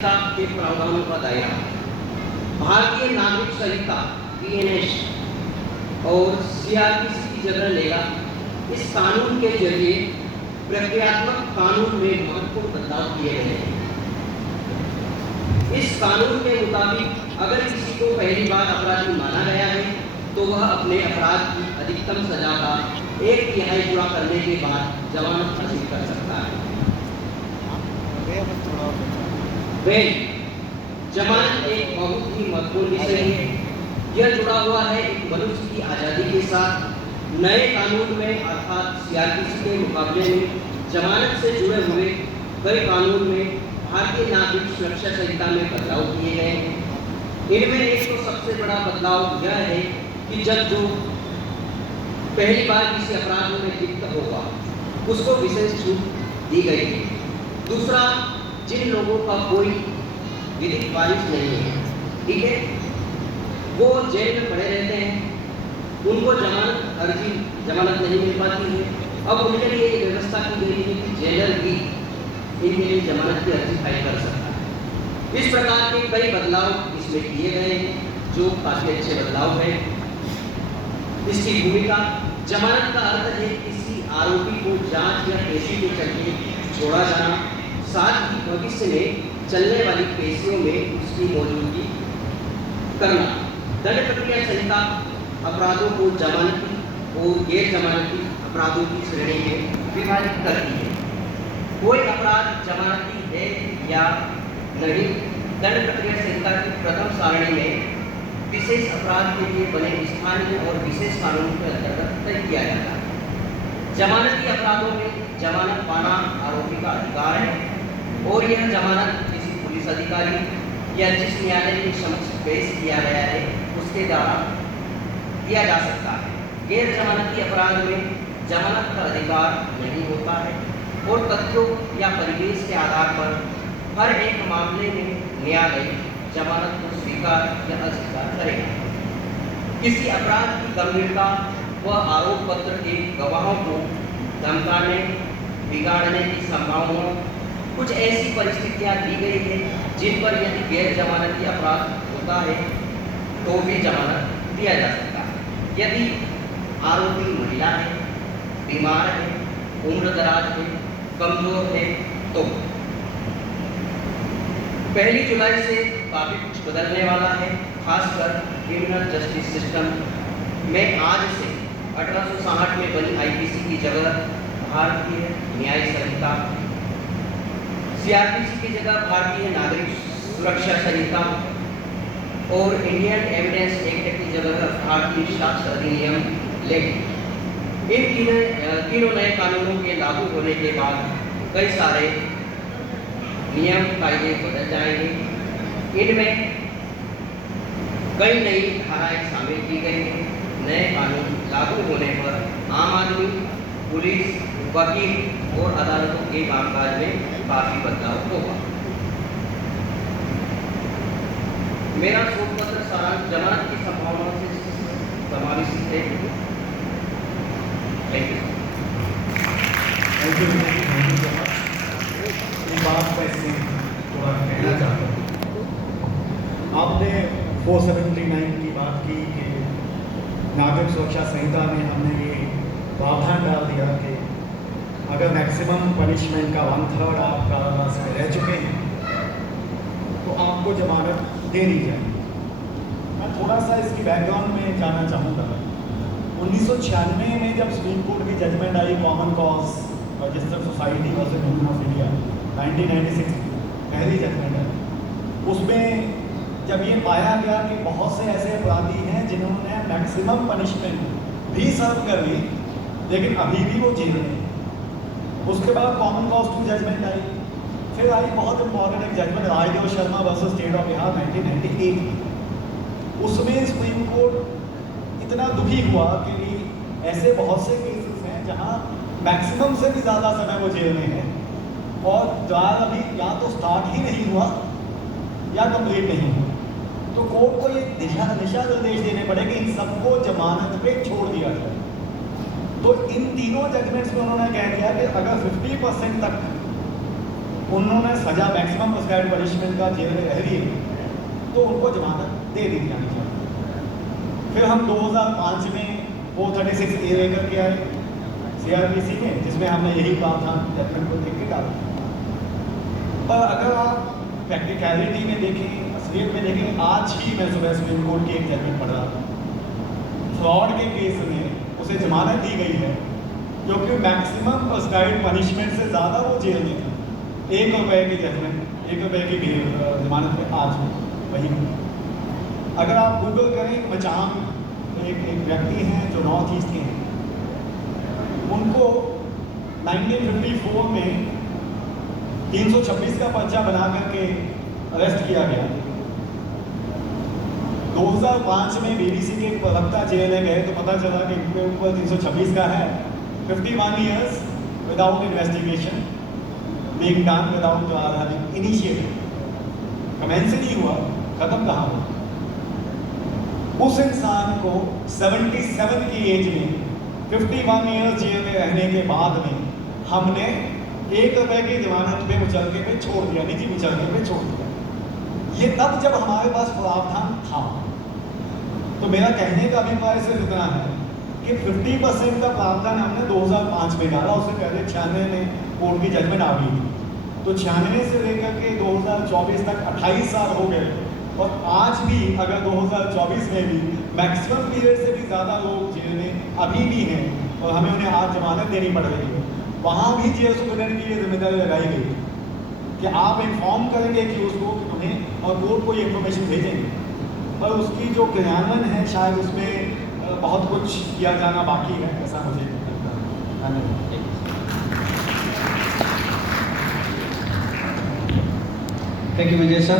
के प्रावधानों का दायरा भारतीय नागरिक संहिता बीएनएस और सीआरपीसी की जगह लेगा। इस कानून के जरिए प्रक्रियात्मक कानून में महत्वपूर्ण बदलाव किए गए हैं। इस कानून के मुताबिक अगर किसी को पहली बार अपराधी माना गया है तो वह अपने अपराध की अधिकतम सजा का 1/3 पूरा करने के बाद जमानत हासिल कर सकता है। जमानत एक बहुत ही महत्वपूर्ण विषय है। यह जुड़ा हुआ है एक मनुष्य की आज़ादी के साथ। नए कानून में अर्थात सीआरपीसी के मुकाबले में जमानत से जुड़े हुए कई कानून में भारतीय नागरिक सुरक्षा संहिता में बदलाव किए गए हैं। इनमें एक तो सबसे बड़ा बदलाव यह है कि जब जो पहली बार किसी अपराध में लिप्त होगा उसको विशेष छूट दी गई है। दूसरा, जिन लोगों का कोई विधिक वारिस नहीं है, ठीक है, वो जेल में पड़े रहते हैं, उनको जमानत नहीं मिल पाती है। अब उनके लिए ये व्यवस्था की गई है कि जेलर भी इनके लिए जमानत की अर्जी फाइल कर सकता है। इस प्रकार के कई बदलाव इसमें किए गए हैं जो काफ़ी अच्छे बदलाव हैं। इसकी भूमिका, जमानत का अर्थ है किसी आरोपी को जांच या पेशी के चलते छोड़ा जाना, साथ ही भविष्य में चलने वाली पेशियों में उसकी मौजूदगी करना। दंड प्रक्रिया संहिता अपराधों को जमानती और गैर जमानती अपराधों की श्रेणी में विभाजित करती है। कोई अपराध जमानती है या नहीं, दंड प्रक्रिया संहिता की प्रथम सारणी में विशेष अपराध के लिए बने स्थानीय और विशेष कानून के अंतर्गत तय किया जाता है। जमानती अपराधों में जमानत पाना आरोपी का अधिकार है और यह जमानत किसी पुलिस अधिकारी या जिस न्यायालय के समक्ष पेश किया गया है उसके द्वारा दिया जा सकता है। गैर जमानती अपराध में जमानत का अधिकार नहीं होता है और तथ्यों या परिवेश के आधार पर हर एक मामले में न्यायालय जमानत को स्वीकार या अस्वीकार करेगा। किसी अपराध की गंभीरता व आरोप पत्र के गवाहों को धमकाने बिगाड़ने की संभावना, कुछ ऐसी परिस्थितियां दी गई है जिन पर यदि गैर जमानती अपराध होता है तो भी जमानत दिया जा सकता है। यदि आरोपी महिला है, बीमार है, उम्रदराज है, कमजोर है तो 1 जुलाई से काफ़ी कुछ बदलने वाला है। खासकर क्रिमिनल जस्टिस सिस्टम में आज से 1860 में बनी आईपीसी की जगह भारतीय न्याय संहिता, सीआरपीसी की जगह भारतीय नागरिक सुरक्षा संहिता और इंडियन एविडेंस एक्ट की जगह भारतीय साक्ष्य अधिनियम लेंगे। इन तीनों नए कानूनों के लागू होने के बाद कई सारे नियम कायदे बदल जाएंगे। इनमें कई नई धाराएं शामिल की गई हैं। नए कानून लागू होने पर आम आदमी, पुलिस, वकील और अदालतों के कामकाज में काफ़ी बदलाव होगा। मेरा शोधपत्र सारांश जमानत की संभावनाओं से समावेशित है। Thank you. बात मैं इसमें थोड़ा कहना चाहता हूँ। आपने 479 की बात की कि नागरिक सुरक्षा संहिता में हमने ये प्रावधान डाल दिया कि अगर मैक्सिमम पनिशमेंट का 1/3 आप कारावास में रह चुके हैं तो आपको जमानत दे दी जाएगी। मैं थोड़ा सा इसकी बैकग्राउंड में जाना चाहूँगा। 1996 में जब सुप्रीम कोर्ट की जजमेंट आई common cause registered society versus union of India 1996 पहली जजमेंट है, उसमें जब ये पाया गया कि बहुत से ऐसे अपराधी हैं जिन्होंने मैक्सिमम पनिशमेंट भी सर्व कर ली लेकिन अभी भी वो जेल में हैं। उसके बाद कॉमन कॉज 2 जजमेंट आई, फिर आई बहुत इंपॉर्टेंट एक judgment Raidev Sharma versus state of Bihar 1998। उसमें सुप्रीम कोर्ट इतना दुखी हुआ कि ऐसे बहुत से केसेस हैं जहां मैक्सिमम से भी ज़्यादा समय वो जेल में है और ट्रायल अभी या तो स्टार्ट ही नहीं हुआ या कंप्लीट नहीं हुआ। तो कोर्ट को ये दिशा निर्देश देने पड़े कि इन सबको जमानत पे छोड़ दिया जाए। तो इन तीनों जजमेंट्स में उन्होंने कह दिया कि अगर 50% तक उन्होंने सजा मैक्सिमम प्रिस्क्राइब्ड पनिशमेंट का जेल में रह रही है तो उनको जमानत दे दी जानी चाहिए। फिर हम 2005 में 436 ए लेकर के आए CRPC में, जिसमें हमने यही प्रावधान जजमेंट को देख के डाला। पर अगर आप प्रैक्टिकलिटी में देखें, असलियत में देखें, आज ही मैं सुबह सुप्रीम कोर्ट की एक जजमेंट पढ़ रहा था। फ्रॉड के केस में उसे जमानत दी गई है क्योंकि मैक्सिमम प्रिस्क्राइब्ड पनिशमेंट से ज़्यादा वो जेल में था। ₹1 की जजमेंट, ₹1 की जमानत में आज वही। अगर आप गूगल करें, मचाम एक व्यक्ति हैं जो नॉर्थ ईस्ट के हैं, उनको 1954 में 326 का पर्चा बना करके अरेस्ट किया गया। 2005 में BBC के एक प्रवक्ता जेल में गए तो पता चला कि इनके ऊपर 326 का है। 51 years without investigation, being done without having initiative। Commence ही नहीं हुआ, खत्म कहाँ हुआ। उस इंसान को 77 की एज में 51 years जेल में रहने के बाद में हमने ₹1 की जमानत पे मुचलके पे छोड़ दिया, निजी मुचलके पे छोड़ दिया। ये तब जब हमारे पास प्रावधान था। तो मेरा कहने का अभिप्राय सिर्फ इतना है कि 50% का प्रावधान हमने 2005 में डाला, उससे पहले 96 में कोर्ट की जजमेंट आ गई थी। तो 96 से लेकर के 2024 तक 28 साल हो गए और आज भी अगर 2024 में भी मैक्सिमम पीरियड से भी ज़्यादा लोग जेल में अभी भी हैं और हमें उन्हें आज जमानत देनी पड़ रही है, वहाँ भी जेल सुपरिटेंडेंट की ये जिम्मेदारी लगाई गई कि आप इन्फॉर्म करेंगे कि उसको उन्हें और कोर्ट को ये इन्फॉर्मेशन भेजेंगे। पर उसकी जो क्रियान्वयन है शायद उसमें बहुत कुछ किया जाना बाकी है, ऐसा मुझे लगता है। धन्यवाद। Thank you, Vijay sir.